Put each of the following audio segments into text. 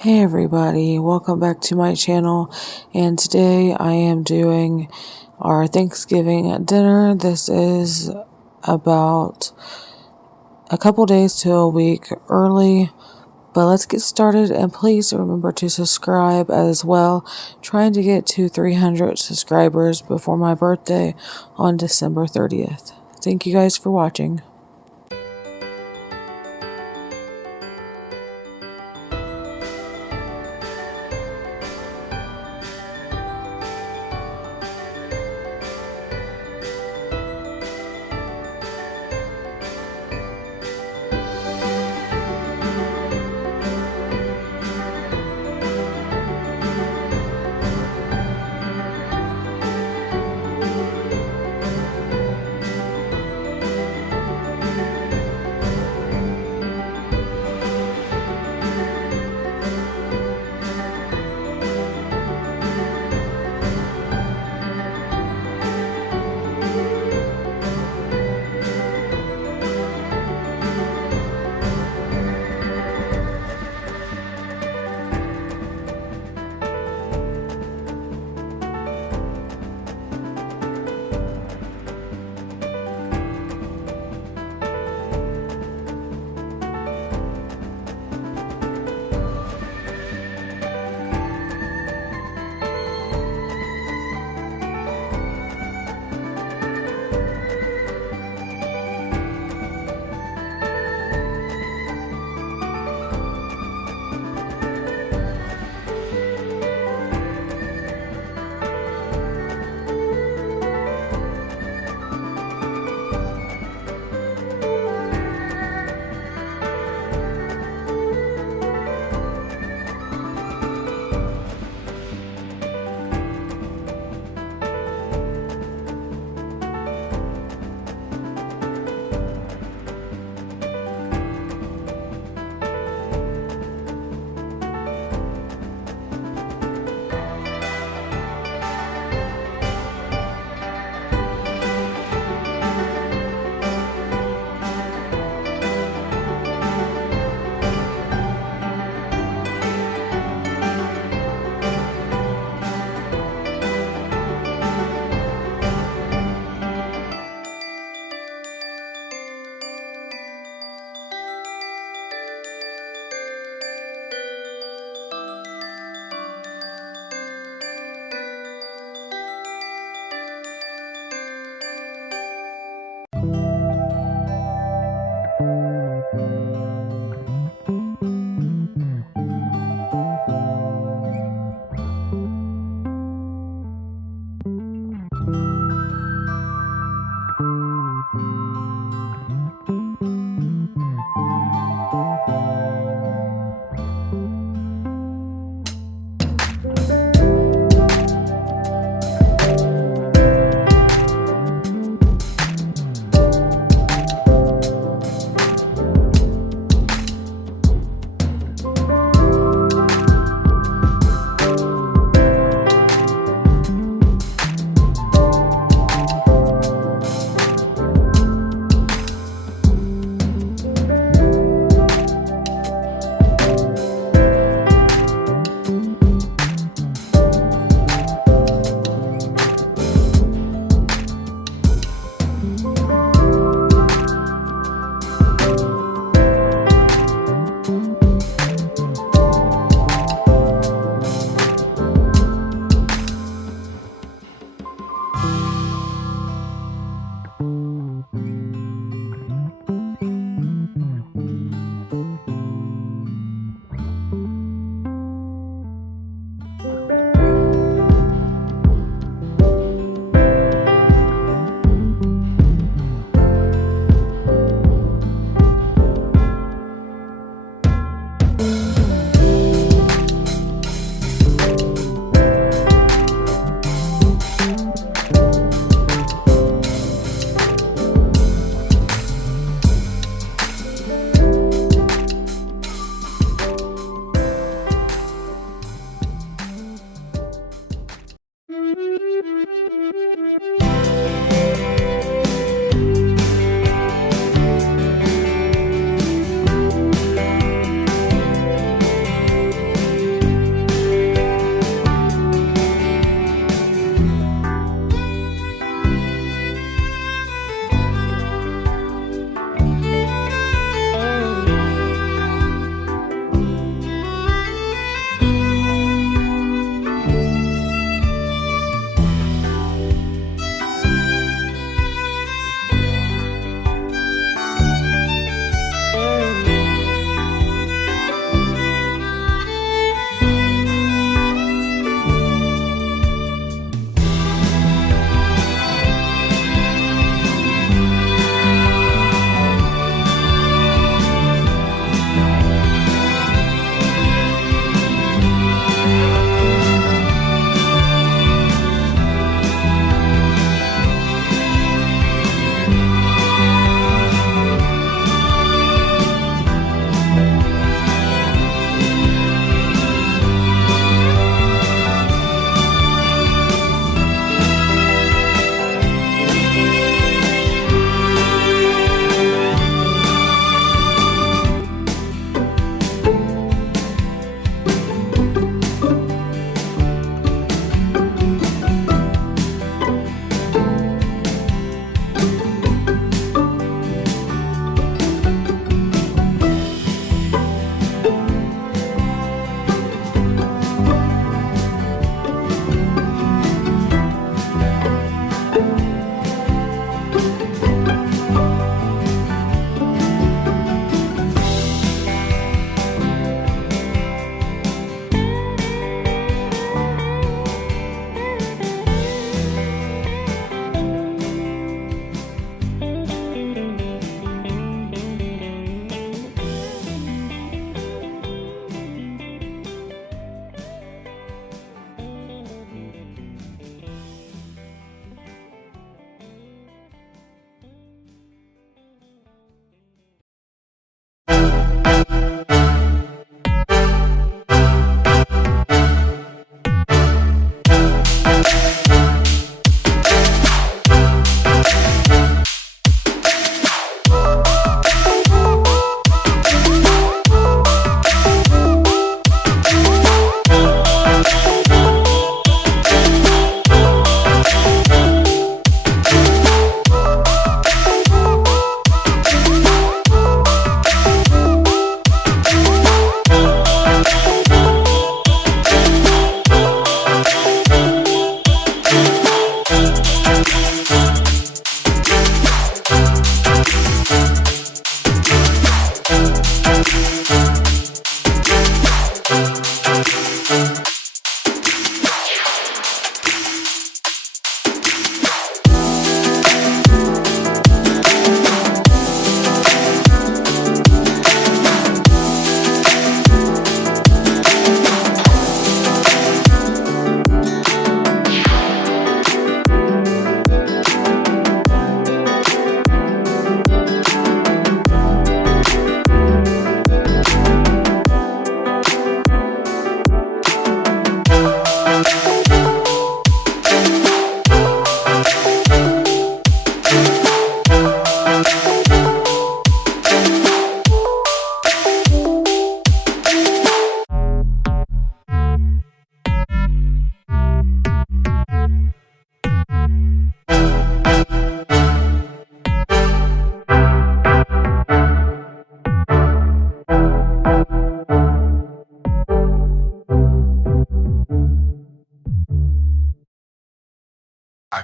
Hey everybody, welcome back to my channel, and today I am doing our Thanksgiving dinner. This is about a couple days to a week early, but let's get started, and please remember to subscribe as well. Trying to get to 300 subscribers before my birthday on December 30th. Thank you guys for watching.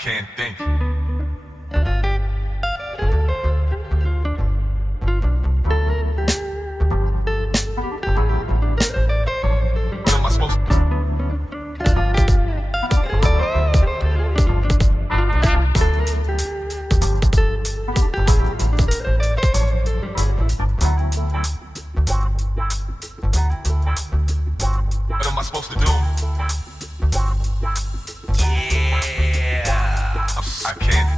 can't think. What am I supposed to do? What am I supposed to do? I can't.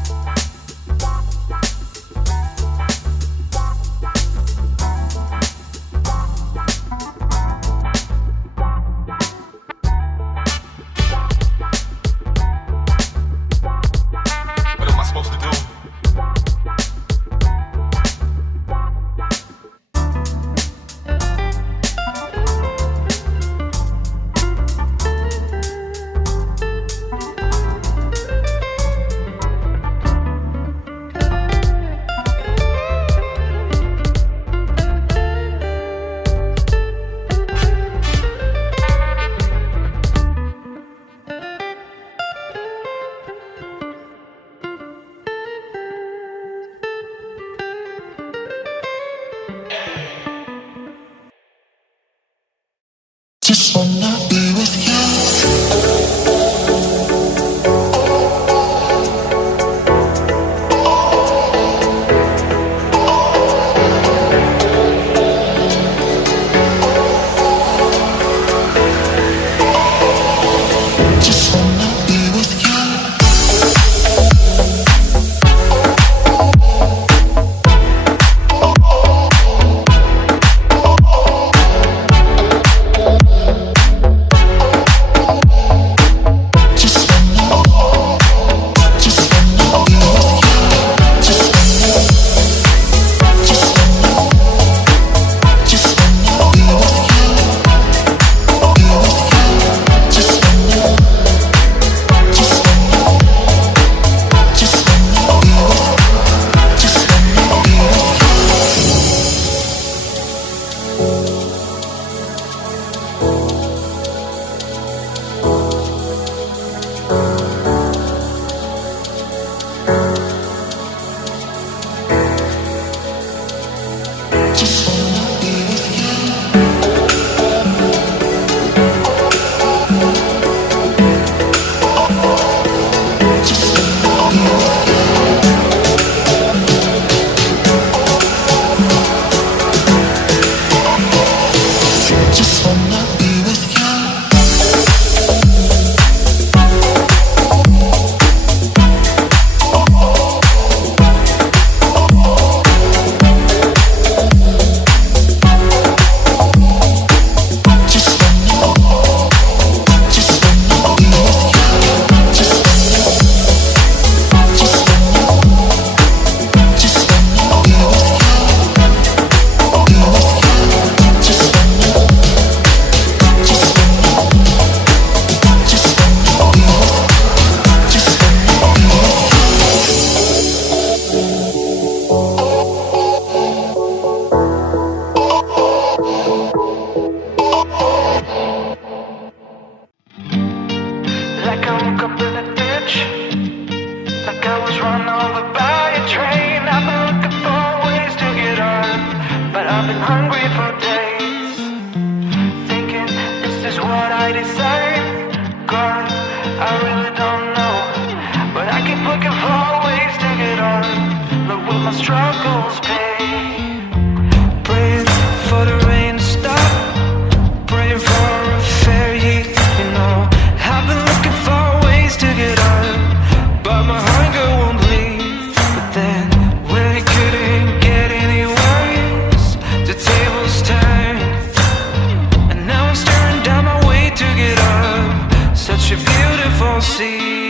What am I supposed to do? Just wanna be with you. Just wanna be with you. Like I woke up in a ditch, like I was run over by a train. I've been looking for ways to get on, but I've been hungry for days. Thinking, is this what I deserve? God, I really don't know, but I keep looking for ways to get on. Look what my struggles pay. Praying for the rain to stop, praying for a fair heat, you know. I've been looking for ways to get on, but my hunger won't leave. But then, when it couldn't get any worse, the tables turned, and now I'm staring down my way to get up. Such a beautiful scene.